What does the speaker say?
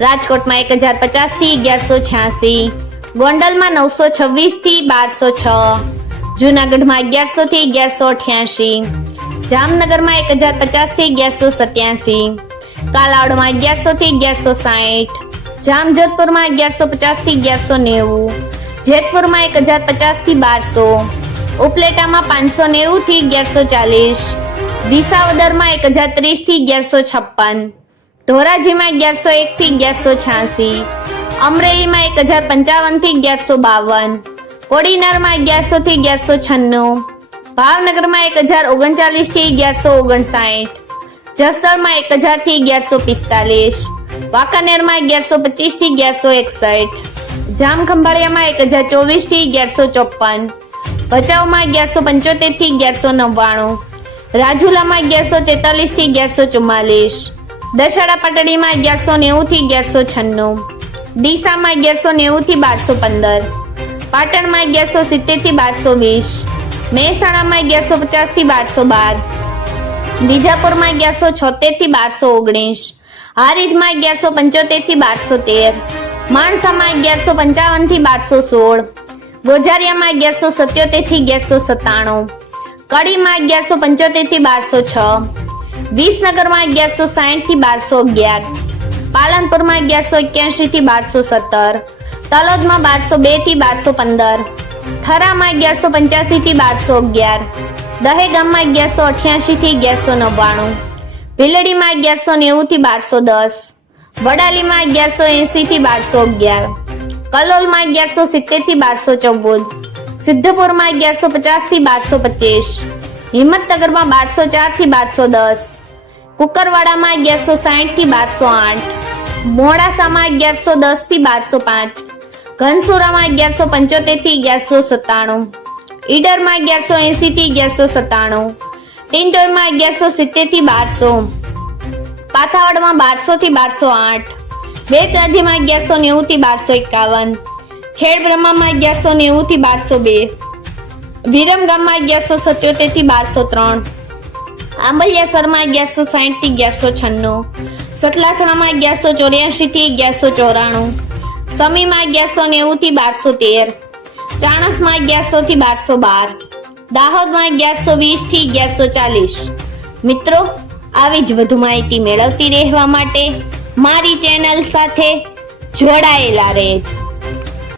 રાજકોટમાં એક હજાર પચાસથી અગિયારસો છ્યાસી. ગોંડલમાં નવસો છવ્વીસથી બારસો છ. જુનાગઢમાં અગિયારસો થી અગિયારસો અઠ્યાસી. જામનગરમાં એક હજાર પચાસથી અગિયારસો સત્યાસી. કાલાવડમાં અગિયારસો થી અગિયારસો સાઠ જામજોધપુરમાં અગિયારસો પચાસથી અગિયારસો નેવું. જેતપુરમાં એક હજાર પચાસથી બારસો. ઉપલેટામાં પાંચસો નેવું થી અગિયારસો ચાલીસ. વિસાવદરમાં એક હજાર ત્રીસથી અગિયારસો છપ્પન. ધોરાજીમાં અગિયારસો એક થી અગિયારસો છ્યાસી. અમરેલીમાં એક હજાર પંચાવનથી અગિયારસો બાવન. કોડીનારમાં અગિયારસો થી અગિયારસો છન્નું. ભાવનગરમાં એક હજાર ઓગણચાલીસથી અગિયારસો ઓગણસાઠ. જસદણમાં એક હજારથી અગિયારસો પિસ્તાલીસ. વાંકાનેરમાં અગિયારસો પચીસથી અગિયારસો એકસઠ. જામખંભાળિયામાં એક હજાર ચોવીસથી અગિયારસો ચોપન ભચાઉમાં અગિયારસો પંચોતેરથી અગિયારસો નવ્વાણું. રાજુલામાં અગિયારસો તેતાલીસથી અગિયારસો ચુમ્માલીસ. દશાડા પાટડીમાં અગિયારસો નેવુંથી અગિયારસો છન્નું. ડીસામાં અગિયારસો નેવુંથી બારસો પંદર. પાટણમાં અગિયારસો સિત્તેરથી બારસો વીસ. મહેસાણામાં અગિયારસો પચાસથી બારસો બાર. બીજાપુરમાં અગિયારસો છોતેરથી બારસો ઓગણીસ. હારીજમાં અગિયારસો પંચોતેરથી બારસો તેર. માણસામાં અગિયારસો પંચાવનથી બારસો સોળ. ગોજારિયામાં અગિયારસો સત્યોતેરથી અગિયારસો સત્તાણું. કડીમાં અગિયારસો પંચોતેરથી બારસો છ. વિસનગરમાં અગિયારસો સાહીઠથી બારસો અગિયાર. પાલનપુરમાં અગિયારસો એક્યાસી થી બારસો સત્તર. તલોદમાં બારસો બેથી બારસો પંદર. થરામાં અગિયારસો પંચ્યાસી થી બારસો અગિયાર. દહેગામમાં અગિયારસો અઠ્યાસી થી અગિયારસો નવ્વાણું. ભીલડીમાં અગિયારસો નેવું થી બારસો દસ. વડાલીમાં અગિયારસો એસી થી બારસો અગિયાર. કલોલમાં અગિયારસો સિત્તેરથી બારસો ચૌદ. સિદ્ધપુરમાં અગિયારસો પચાસથી બારસો પચીસ. હિંમતનગરમાં બારસો ચારથી બારસો દસ. કુકરવાડામાં અગિયારસો સાહીઠથી બારસો આઠ. મોડાસામાં અગિયારસો દસથી બારસો પાંચ. ઘનસુરામાં અગિયારસો પંચોતેરથી અગિયારસો સત્તાણું. ઈડરમાં અગિયારસો એસી થી અગિયારસો સત્તાણું. ટિન્ટોયમાં અગિયારસો સિત્તેરથી બારસો. પાથાવાડમાં બારસો થી બારસો આઠ. બેચાજીમાં અગિયારસો નેવું થી બારસો એકાવન. ખેડબ્રહ્મામાં અગિયારસો નેવું થી બારસો બે. વિરમગામમાં અગિયારસો સત્યોતેરથી બારસો ત્રણ. આંબલિયાસરમાં અગિયારસો સાહીઠથી અગિયારસો છન્નું. સતલાસણામાં અગિયારસો ચોર્યાસી થી અગિયારસો ચોરાણું. સમીમાં અગિયારસો નેવું થી બારસો તેર. ચાણસમાં અગિયારસો થી બારસો બાર. દાહોદમાં અગિયારસો વીસથી અગિયારસો ચાલીસ. મિત્રો, આવી જ વધુ માહિતી મેળવતી રહેવા માટે મારી ચેનલ સાથે જોડાયેલા રહેજો.